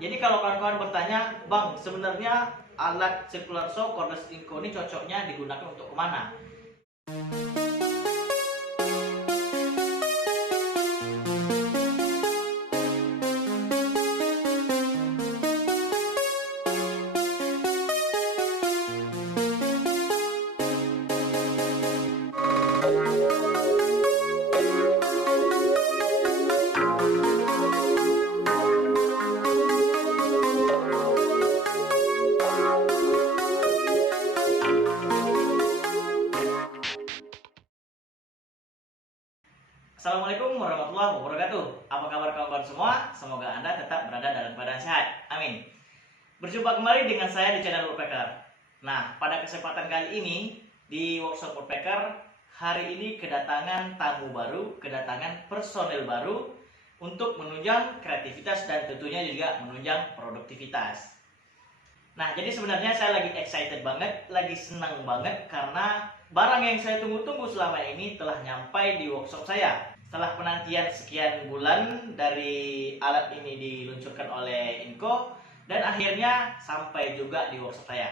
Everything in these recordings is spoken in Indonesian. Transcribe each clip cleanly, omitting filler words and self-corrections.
Jadi kalau kawan-kawan bertanya, Bang, sebenarnya alat circular saw cordless Inco ini cocoknya digunakan untuk kemana? Assalamualaikum warahmatullahi wabarakatuh. Apa kabar kawan-kawan semua? Semoga Anda tetap berada dalam keadaan sehat. Amin. Berjumpa kembali dengan saya di channel Woodpecker. Nah, pada kesempatan kali ini di workshop Woodpecker, hari ini kedatangan tamu baru, kedatangan personel baru untuk menunjang kreativitas dan tentunya juga menunjang produktivitas. Nah, jadi sebenarnya saya lagi excited banget, lagi senang banget karena barang yang saya tunggu-tunggu selama ini telah nyampai di workshop saya. Setelah penantian sekian bulan dari alat ini diluncurkan oleh Inco dan akhirnya sampai juga di workshop saya.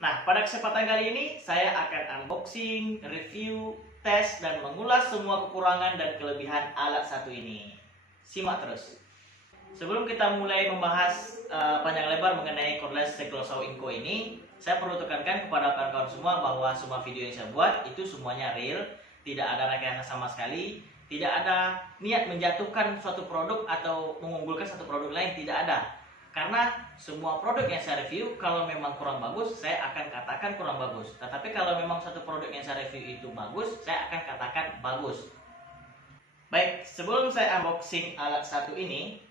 Nah, pada kesempatan kali ini saya akan unboxing, review, tes, dan mengulas semua kekurangan dan kelebihan alat satu ini. Simak terus. Sebelum kita mulai membahas panjang lebar mengenai cordless circular saw Inco ini, saya perlu tekankan kepada kawan-kawan semua bahwa semua video yang saya buat itu semuanya real, tidak ada rekayasa sama sekali, tidak ada niat menjatuhkan suatu produk atau mengunggulkan satu produk lain, tidak ada. Karena semua produk yang saya review, kalau memang kurang bagus, saya akan katakan kurang bagus. Tetapi kalau memang satu produk yang saya review itu bagus, saya akan katakan bagus. Baik, sebelum saya unboxing alat satu ini,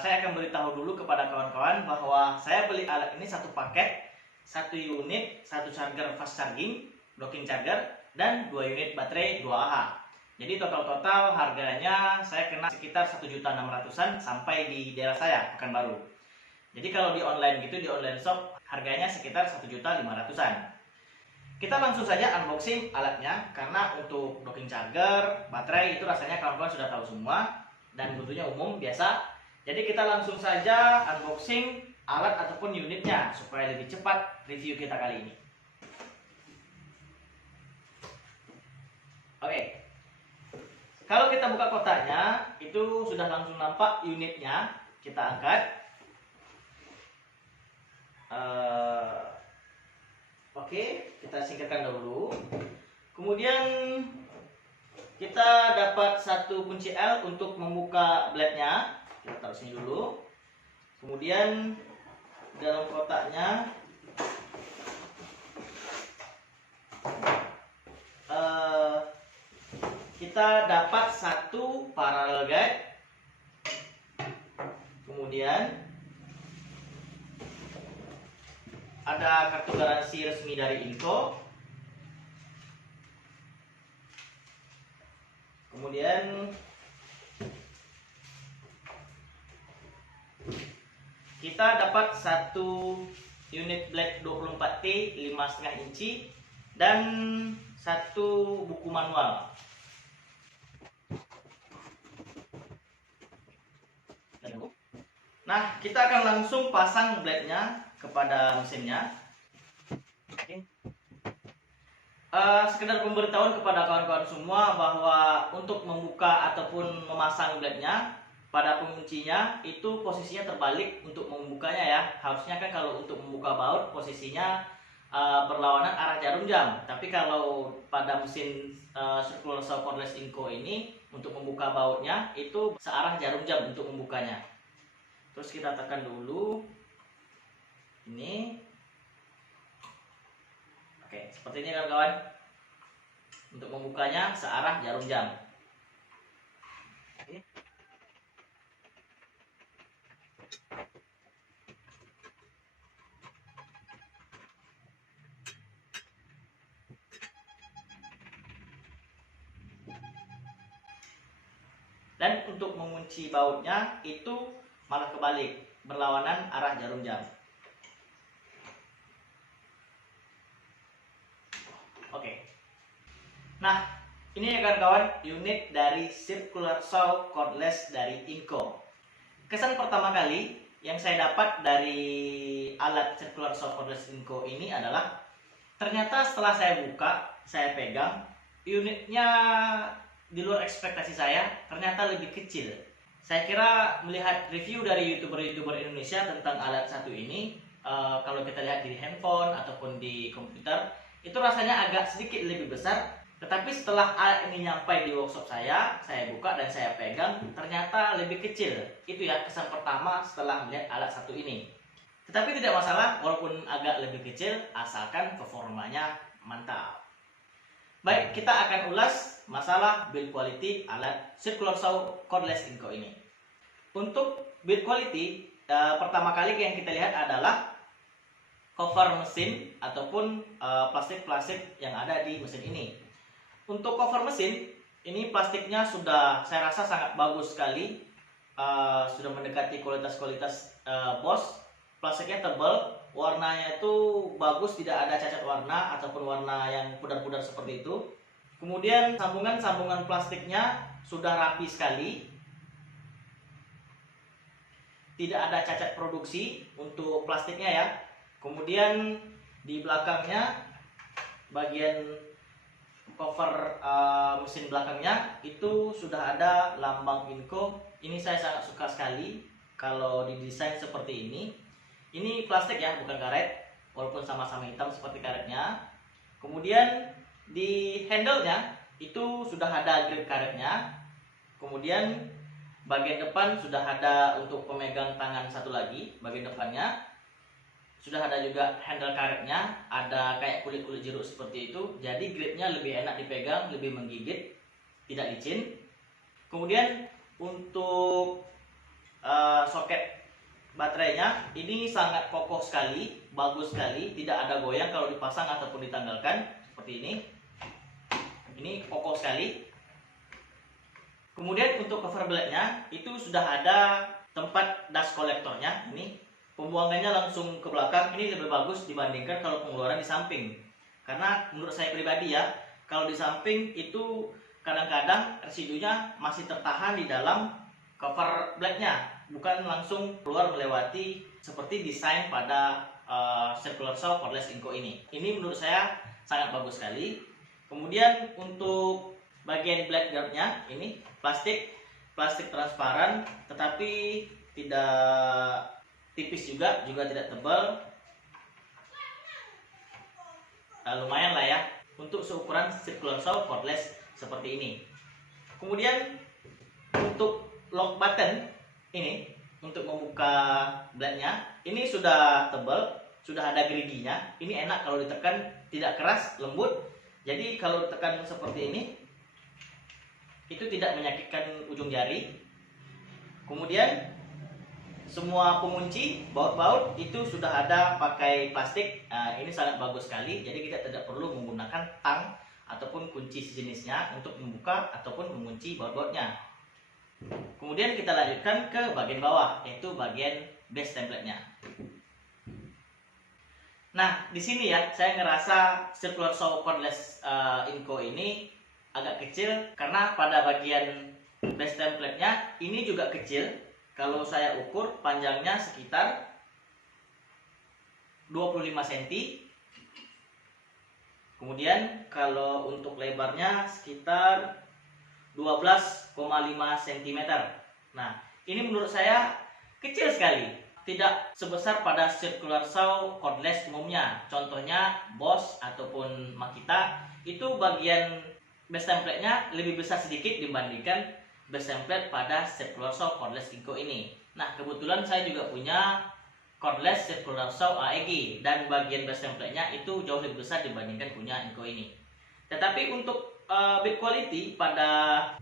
saya akan beritahu dulu kepada kawan-kawan bahwa saya beli alat ini satu paket, satu unit, satu charger fast charging, docking charger, dan 2 unit baterai 2Ah. Jadi total harganya saya kena sekitar 1.600.000-an sampai di daerah saya, Pekanbaru. Jadi kalau di online gitu, di online shop harganya sekitar 1.500.000-an. Kita langsung saja unboxing alatnya, karena untuk docking charger, baterai itu rasanya kawan-kawan sudah tahu semua dan tentunya umum biasa. Jadi kita langsung saja unboxing alat ataupun unitnya supaya lebih cepat review kita kali ini. Oke. Kalau kita buka kotaknya, itu sudah langsung nampak unitnya. Kita angkat. Oke, kita singkirkan dahulu. Kemudian kita dapat satu kunci L untuk membuka blade-nya. Kita taruh sini dulu. Kemudian dalam kotaknya kita dapat satu parallel guide. Kemudian ada kartu garansi resmi dari Inco. Kemudian kita dapat satu unit blade 24T 5,5 inci dan satu buku manual. Nah, kita akan langsung pasang blade-nya kepada mesinnya. Oke. Sekedar pemberitahuan kepada kawan-kawan semua bahwa untuk membuka ataupun memasang blade-nya, pada penguncinya itu posisinya terbalik untuk membukanya ya. Harusnya kan kalau untuk membuka baut posisinya berlawanan arah jarum jam. Tapi kalau pada mesin circular saw cordless Inco ini, untuk membuka bautnya itu searah jarum jam untuk membukanya. Terus kita tekan dulu ini. Oke, seperti ini kawan-kawan. Untuk membukanya searah jarum jam. Oke. Dan untuk mengunci bautnya itu malah kebalik, berlawanan arah jarum jam. Oke. Nah, ini ya kawan-kawan, unit dari circular saw cordless dari Inco. Kesan pertama kali yang saya dapat dari alat circular saw cordless Inco ini adalah ternyata setelah saya buka, saya pegang, unitnya di luar ekspektasi saya, ternyata lebih kecil. Saya kira melihat review dari YouTuber-YouTuber Indonesia tentang alat satu ini, kalau kita lihat di handphone ataupun di komputer, itu rasanya agak sedikit lebih besar. Tetapi setelah alat ini nyampai di workshop saya buka dan saya pegang, ternyata lebih kecil. Itu ya kesan pertama setelah melihat alat satu ini. Tetapi tidak masalah, walaupun agak lebih kecil, asalkan performanya mantap. Baik, kita akan ulas masalah build quality alat circular saw cordless Inco ini. Untuk build quality, pertama kali yang kita lihat adalah cover mesin ataupun plastik-plastik yang ada di mesin ini. Untuk cover mesin, ini plastiknya sudah saya rasa sangat bagus sekali, sudah mendekati kualitas-kualitas Bosch. Plastiknya tebal, warnanya itu bagus, tidak ada cacat warna ataupun warna yang pudar-pudar seperti itu. Kemudian sambungan-sambungan plastiknya sudah rapi sekali, tidak ada cacat produksi untuk plastiknya ya. Kemudian di belakangnya, bagian cover mesin belakangnya itu sudah ada lambang Inco. Ini saya sangat suka sekali kalau didesain seperti ini. Ini plastik ya, bukan karet, walaupun sama-sama hitam seperti karetnya. Kemudian di handle-nya itu sudah ada grip karetnya. Kemudian bagian depan sudah ada untuk pemegang tangan satu lagi, bagian depannya sudah ada juga handle karetnya, ada kayak kulit-kulit jeruk seperti itu. Jadi gripnya lebih enak dipegang, lebih menggigit, tidak licin. Kemudian untuk soket baterainya ini sangat kokoh sekali, bagus sekali, tidak ada goyang kalau dipasang ataupun ditanggalkan seperti ini. Ini kokoh sekali. Kemudian untuk cover blade-nya itu sudah ada tempat dust kolektornya. Ini pembuangannya langsung ke belakang. Ini lebih bagus dibandingkan kalau pengeluaran di samping. Karena menurut saya pribadi ya, kalau di samping itu kadang-kadang residunya masih tertahan di dalam cover blade-nya, bukan langsung keluar melewati seperti desain pada circular saw cordless Inco ini. Ini menurut saya sangat bagus sekali. Kemudian untuk bagian blade guard-nya ini plastik transparan, tetapi tidak tipis juga tidak tebal. Lumayan lah ya untuk seukuran circular saw cordless seperti ini. Kemudian untuk lock button ini untuk membuka blade-nya ini sudah tebal, sudah ada geriginya. Ini enak kalau ditekan, tidak keras, lembut. Jadi kalau ditekan seperti ini itu tidak menyakitkan ujung jari. Kemudian semua pengunci baut-baut itu sudah ada pakai plastik. Ini sangat bagus sekali. Jadi kita tidak perlu menggunakan tang ataupun kunci sejenisnya untuk membuka ataupun mengunci baut-bautnya. Kemudian kita lanjutkan ke bagian bawah, yaitu bagian base template-nya. Nah, di sini ya saya ngerasa circular saw cordless Inco ini agak kecil karena pada bagian base template-nya ini juga kecil. Kalau saya ukur panjangnya sekitar 25 cm. Kemudian kalau untuk lebarnya sekitar 12,5 cm. Nah, ini menurut saya kecil sekali. Tidak sebesar pada circular saw cordless umumnya. Contohnya Bosch ataupun Makita, itu bagian base template-nya lebih besar sedikit dibandingkan base template pada circular saw cordless Inco ini. Nah, kebetulan saya juga punya cordless circular saw AEG dan bagian base template-nya itu jauh lebih besar dibandingkan punya Inco ini. Tetapi untuk build quality pada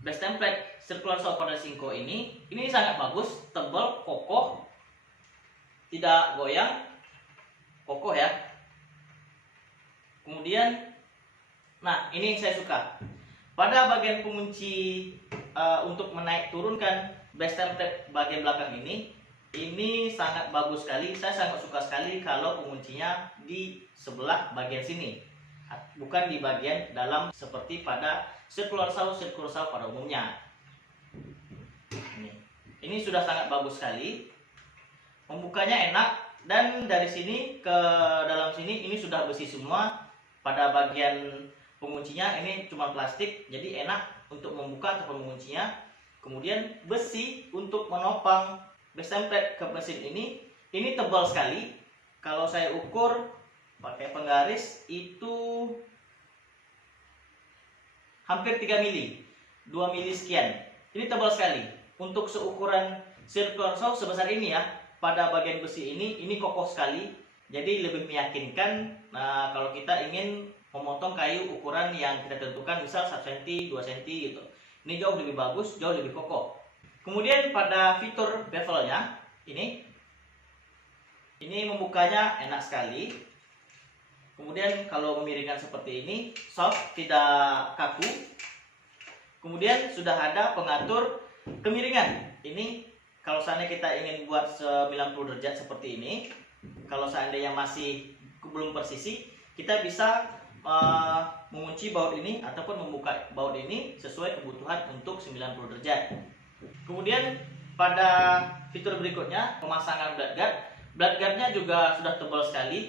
base template circular saw cordless Inco ini sangat bagus, tebal, kokoh, tidak goyang, kokoh ya. Kemudian, nah ini yang saya suka. Pada bagian pengunci untuk menaik turunkan base template bagian belakang ini sangat bagus sekali. Saya sangat suka sekali kalau penguncinya di sebelah bagian sini, bukan di bagian dalam seperti pada circular saw pada umumnya. Ini sudah sangat bagus sekali. Membukanya enak, dan dari sini ke dalam sini ini sudah besi semua. Pada bagian penguncinya ini cuma plastik, jadi enak untuk membuka ataupun menguncinya. Kemudian besi untuk menopang base template ke mesin ini tebal sekali. Kalau saya ukur pakai penggaris itu hampir 3 mili, 2 mili sekian. Ini tebal sekali. Untuk seukuran circular saw sebesar ini ya, pada bagian besi ini kokoh sekali. Jadi lebih meyakinkan kalau kita ingin memotong kayu ukuran yang kita tentukan, misal 1 cm, 2 cm gitu. Ini jauh lebih bagus, jauh lebih kokoh. Kemudian pada fitur bevelnya ini membukanya enak sekali. Kemudian kalau memiringkan seperti ini, soft, tidak kaku. Kemudian sudah ada pengatur kemiringan. Ini kalau seandainya kita ingin buat 90 derajat seperti ini, kalau seandainya masih belum persisi, kita bisa mengunci baut ini ataupun membuka baut ini sesuai kebutuhan untuk 90 derajat. Kemudian pada fitur berikutnya, pemasangan blade guard. Blade guardnya juga sudah tebal sekali.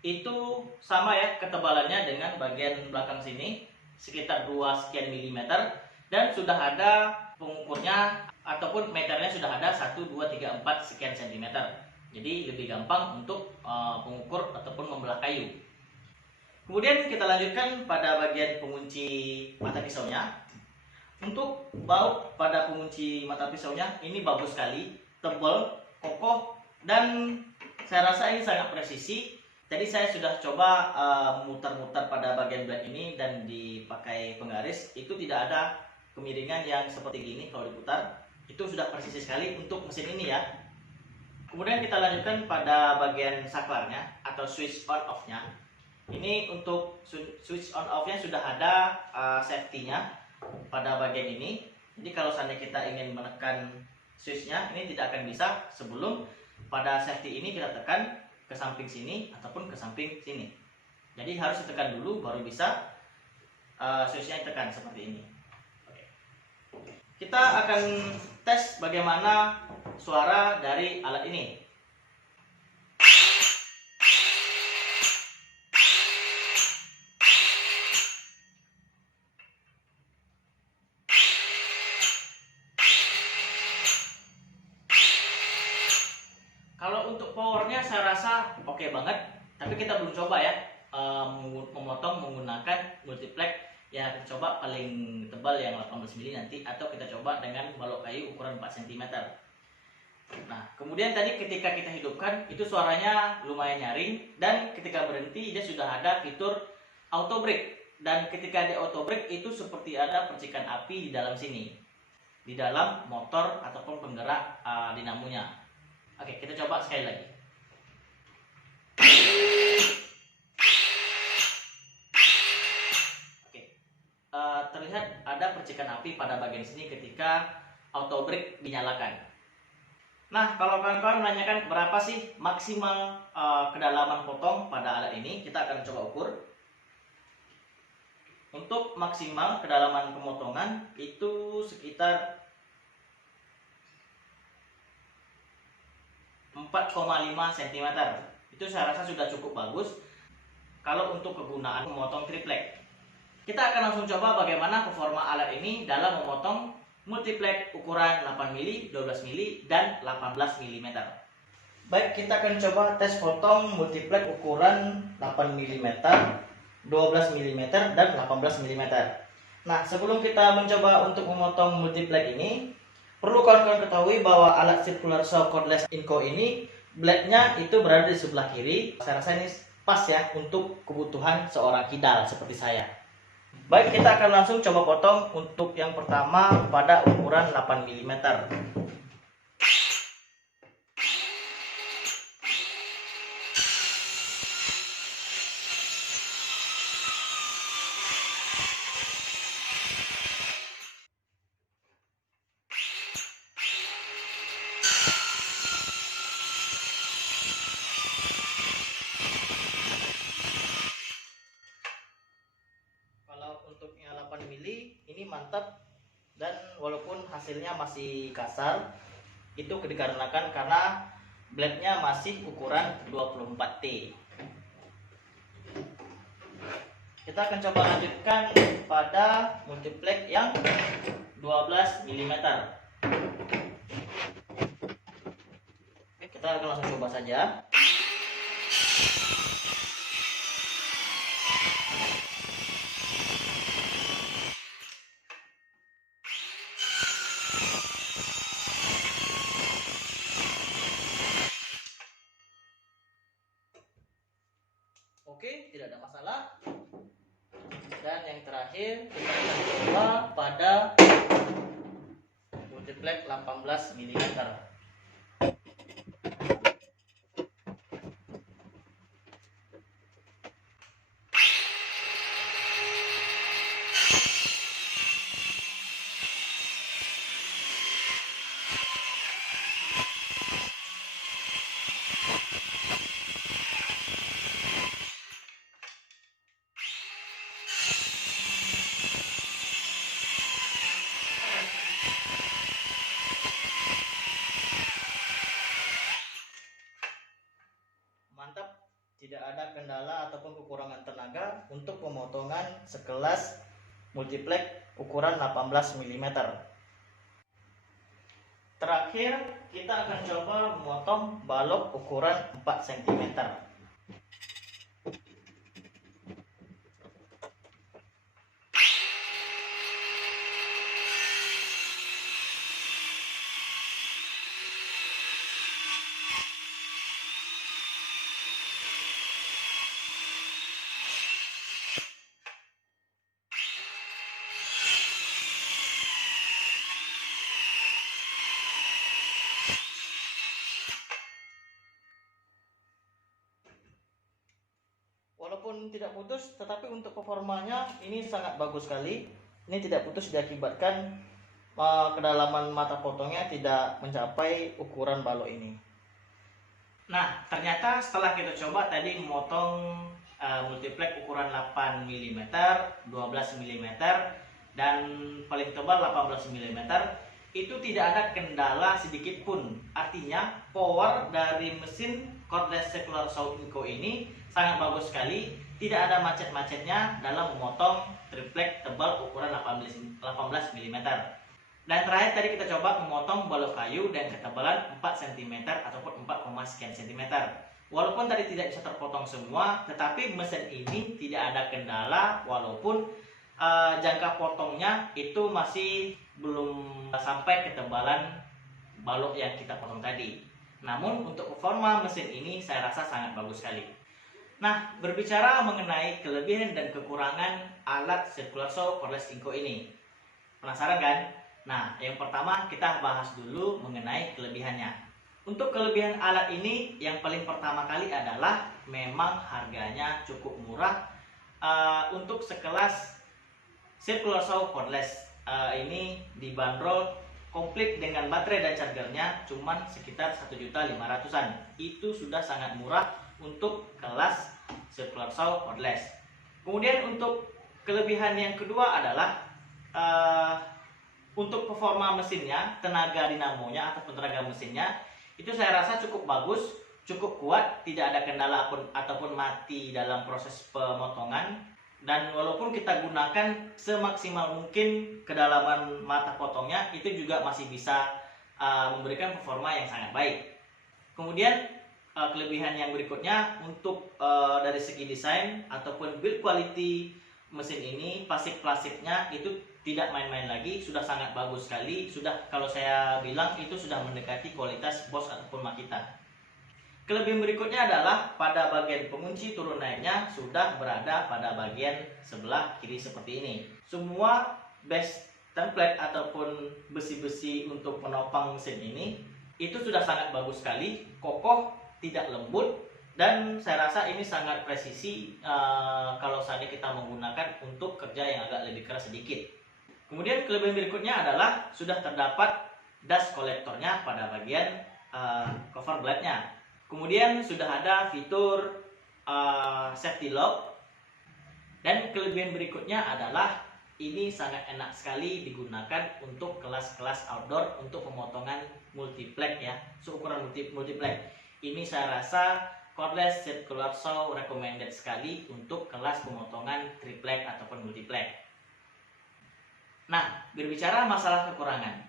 Itu sama ya ketebalannya dengan bagian belakang sini, sekitar 2 sekian milimeter, dan sudah ada pengukurnya ataupun meternya sudah ada 1, 2, 3, 4 sekian sentimeter. Jadi lebih gampang untuk pengukur ataupun membelah kayu. Kemudian kita lanjutkan pada bagian pengunci mata pisaunya. Untuk baut pada pengunci mata pisaunya ini bagus sekali, tebal, kokoh, dan saya rasa ini sangat presisi. Tadi saya sudah coba memutar-mutar pada bagian blade ini dan dipakai penggaris, itu tidak ada kemiringan yang seperti gini kalau diputar. Itu sudah presisi sekali untuk mesin ini ya. Kemudian kita lanjutkan pada bagian saklarnya atau switch on off-nya. Ini untuk switch on off-nya sudah ada safety-nya pada bagian ini. Jadi kalau seandainya kita ingin menekan switch-nya, ini tidak akan bisa sebelum pada safety ini kita tekan ke samping sini ataupun ke samping sini. Jadi harus ditekan dulu baru bisa switch-nya ditekan seperti ini. Oke. Kita akan tes bagaimana suara dari alat ini. Kalau untuk powernya saya rasa oke banget, tapi kita belum coba ya memotong menggunakan multiplex. Ya kita coba paling tebal yang 18 mili nanti, atau kita coba dengan balok kayu ukuran 4 cm. Nah kemudian tadi ketika kita hidupkan itu suaranya lumayan nyaring, dan ketika berhenti dia sudah ada fitur auto brake. Dan ketika di auto brake itu seperti ada percikan api di dalam sini, di dalam motor ataupun penggerak dinamonya. Oke, kita coba sekali lagi. Oke, terlihat ada percikan api pada bagian sini ketika auto brake dinyalakan. Nah, kalau kawan-kawan menanyakan berapa sih maksimal kedalaman potong pada alat ini, kita akan coba ukur. Untuk maksimal kedalaman pemotongan itu sekitar 4,5 cm. Itu saya rasa sudah cukup bagus kalau untuk kegunaan memotong triplek. Kita akan langsung coba bagaimana performa alat ini dalam memotong multiplex ukuran 8 mili, 12 mili, dan 18 mm. Baik, kita akan coba tes potong multiplex ukuran 8 mm, 12 mm, dan 18 mm. Nah, sebelum kita mencoba untuk memotong multiplex ini, perlu kawan-kawan ketahui bahwa alat circular saw cordless Inco ini blade-nya itu berada di sebelah kiri. Saya rasa ini pas ya untuk kebutuhan seorang kidal seperti saya. Baik, kita akan langsung coba potong untuk yang pertama pada ukuran 8 mm. Untuk yang 8 mili ini mantap, dan walaupun hasilnya masih kasar itu dikarenakan karena blade-nya masih ukuran 24T. Kita akan coba lanjutkan pada multiplex yang 12 mm. Kita akan langsung coba saja. Oke, tidak ada masalah. Dan yang terakhir kita akan coba pada multiplex 18 mm. Mantap, tidak ada kendala ataupun kekurangan tenaga untuk pemotongan sekelas multiplex ukuran 18 mm. Terakhir, kita akan coba memotong balok ukuran 4 cm. Walaupun tidak putus, tetapi untuk performanya ini sangat bagus sekali. Ini tidak putus diakibatkan kedalaman mata potongnya tidak mencapai ukuran balok ini. Nah, ternyata setelah kita coba tadi memotong multiplex ukuran 8 mm, 12 mm, dan paling tebal 18 mm, itu tidak ada kendala sedikit pun. Artinya power dari mesin cordless circular saw Inco ini sangat bagus sekali, tidak ada macet-macetnya dalam memotong triplek tebal ukuran 18 mm. Dan terakhir tadi kita coba memotong balok kayu dengan ketebalan 4 cm ataupun 4, sekian cm. Walaupun tadi tidak bisa terpotong semua, tetapi mesin ini tidak ada kendala walaupun jangka potongnya itu masih belum sampai ketebalan balok yang kita potong tadi. Namun untuk performa mesin ini saya rasa sangat bagus sekali. Nah, berbicara mengenai kelebihan dan kekurangan alat circular saw cordless Inco ini, penasaran kan? Nah, yang pertama kita bahas dulu mengenai kelebihannya. Untuk kelebihan alat ini, yang paling pertama kali adalah memang harganya cukup murah. Untuk sekelas circular saw cordless ini dibanderol komplit dengan baterai dan chargernya cuman sekitar 1.500.000-an. Itu sudah sangat murah untuk kelas circular saw cordless. Kemudian untuk kelebihan yang kedua adalah untuk performa mesinnya, tenaga dinamonya ataupun tenaga mesinnya itu saya rasa cukup bagus, cukup kuat, tidak ada kendala ataupun mati dalam proses pemotongan. Dan walaupun kita gunakan semaksimal mungkin kedalaman mata potongnya, itu juga masih bisa memberikan performa yang sangat baik. Kemudian kelebihan yang berikutnya untuk dari segi desain ataupun build quality mesin ini, plastiknya itu tidak main-main lagi, sudah sangat bagus sekali. Sudah, kalau saya bilang itu sudah mendekati kualitas Bosch ataupun Makita. Kelebihan berikutnya adalah pada bagian pengunci turun naiknya sudah berada pada bagian sebelah kiri seperti ini. Semua base template ataupun besi-besi untuk penopang mesin ini itu sudah sangat bagus sekali, kokoh, tidak lembut, dan saya rasa ini sangat presisi kalau saatnya kita menggunakan untuk kerja yang agak lebih keras sedikit. Kemudian kelebihan berikutnya adalah sudah terdapat dust kolektornya pada bagian cover blade-nya. Kemudian sudah ada fitur safety lock. Dan kelebihan berikutnya adalah ini sangat enak sekali digunakan untuk kelas-kelas outdoor untuk pemotongan multiplex ya, seukuran multiplex. Ini saya rasa cordless circular saw recommended sekali untuk kelas pemotongan triplek ataupun multiplek. Nah, berbicara masalah kekurangan.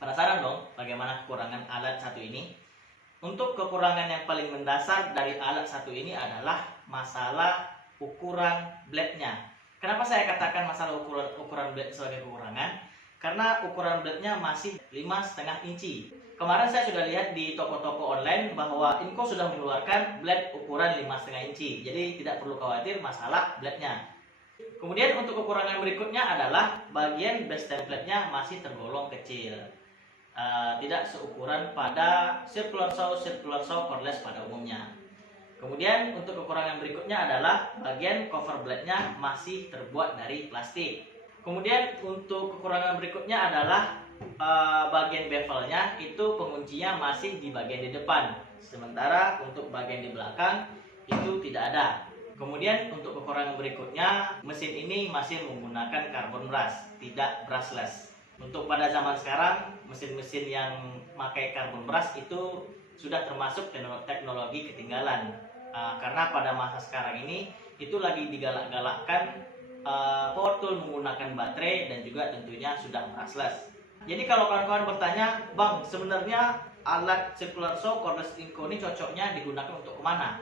Penasaran dong bagaimana kekurangan alat satu ini? Untuk kekurangan yang paling mendasar dari alat satu ini adalah masalah ukuran blade-nya. Kenapa saya katakan masalah ukuran blade sebagai kekurangan? Karena ukuran blade-nya masih 5,5 inci. Kemarin saya sudah lihat di toko-toko online bahwa Inco sudah mengeluarkan blade ukuran 5,5 inci. Jadi tidak perlu khawatir masalah blade-nya. Kemudian untuk kekurangan berikutnya adalah bagian base template-nya masih tergolong kecil. Tidak seukuran pada circular saw cordless pada umumnya. Kemudian untuk kekurangan berikutnya adalah bagian cover blade-nya masih terbuat dari plastik. Kemudian untuk kekurangan berikutnya adalah bagian bevelnya itu penguncinya masih di bagian di depan, sementara untuk bagian di belakang itu tidak ada. Kemudian untuk kekurangan berikutnya, mesin ini masih menggunakan carbon brush, tidak brushless. Untuk pada zaman sekarang, mesin-mesin yang pakai carbon brush itu sudah termasuk teknologi ketinggalan. Karena pada masa sekarang ini itu lagi digalak-galakkan power tool menggunakan baterai dan juga tentunya sudah brushless. Jadi kalau kawan-kawan bertanya, Bang, sebenarnya alat circular saw cordless Inco ini cocoknya digunakan untuk kemana?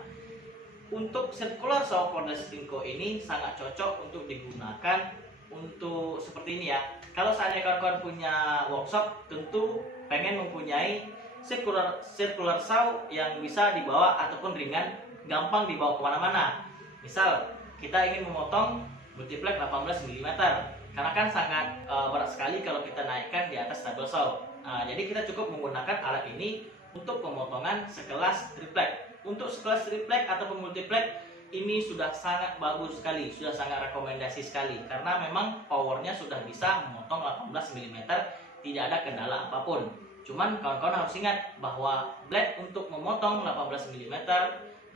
Untuk circular saw cordless Inco ini sangat cocok untuk digunakan untuk seperti ini ya. Kalau seandainya kawan-kawan punya workshop, tentu pengen mempunyai circular saw yang bisa dibawa ataupun ringan, gampang dibawa kemana-mana. Misal kita ingin memotong multiplek 18 mm, karena kan sangat berat sekali kalau kita naikkan di atas table saw. Jadi kita cukup menggunakan alat ini untuk pemotongan sekelas triplek. Untuk sekelas triplek ataupun multiplek ini sudah sangat bagus sekali, sudah sangat rekomendasi sekali, karena memang powernya sudah bisa memotong 18 mm, tidak ada kendala apapun. Cuman kawan-kawan harus ingat bahwa blade untuk memotong 18 mm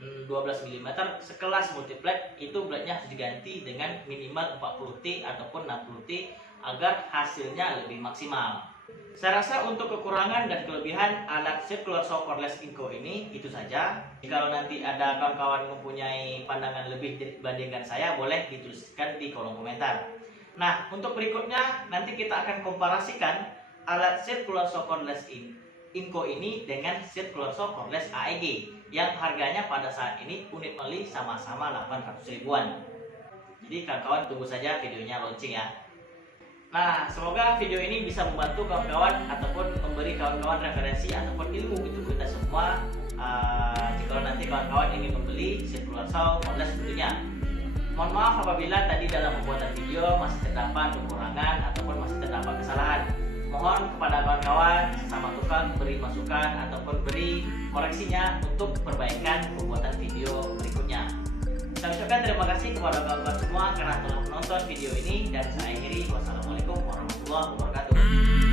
12 mm sekelas multiplek itu blade-nya harus diganti dengan minimal 40T ataupun 60T agar hasilnya lebih maksimal. Saya rasa untuk kekurangan dan kelebihan alat circular saw cordless Inco ini itu saja. Kalau nanti ada kawan-kawan mempunyai pandangan lebih dibandingkan saya, boleh dituliskan di kolom komentar. Nah, untuk berikutnya nanti kita akan komparasikan alat circular saw cordless Inco ini dengan circular saw cordless AEG yang harganya pada saat ini unit oli sama-sama 800 ribuan. Jadi kawan-kawan tunggu saja videonya launching ya. Nah, semoga video ini bisa membantu kawan-kawan ataupun memberi kawan-kawan referensi ataupun ilmu untuk kita semua. Jika nanti kawan-kawan ingin membeli circular saw cordless tentunya. Mohon maaf apabila tadi dalam pembuatan video masih terdapat kekurangan ataupun masih terdapat kesalahan. Mohon kepada kawan-kawan sesama tukang beri masukan ataupun beri koreksinya untuk perbaikan pembuatan video berikutnya. Saya ucapkan terima kasih kepada kawan-kawan semua karena telah menonton video ini, dan saya akhiri. Wassalamualaikum warahmatullahi wabarakatuh.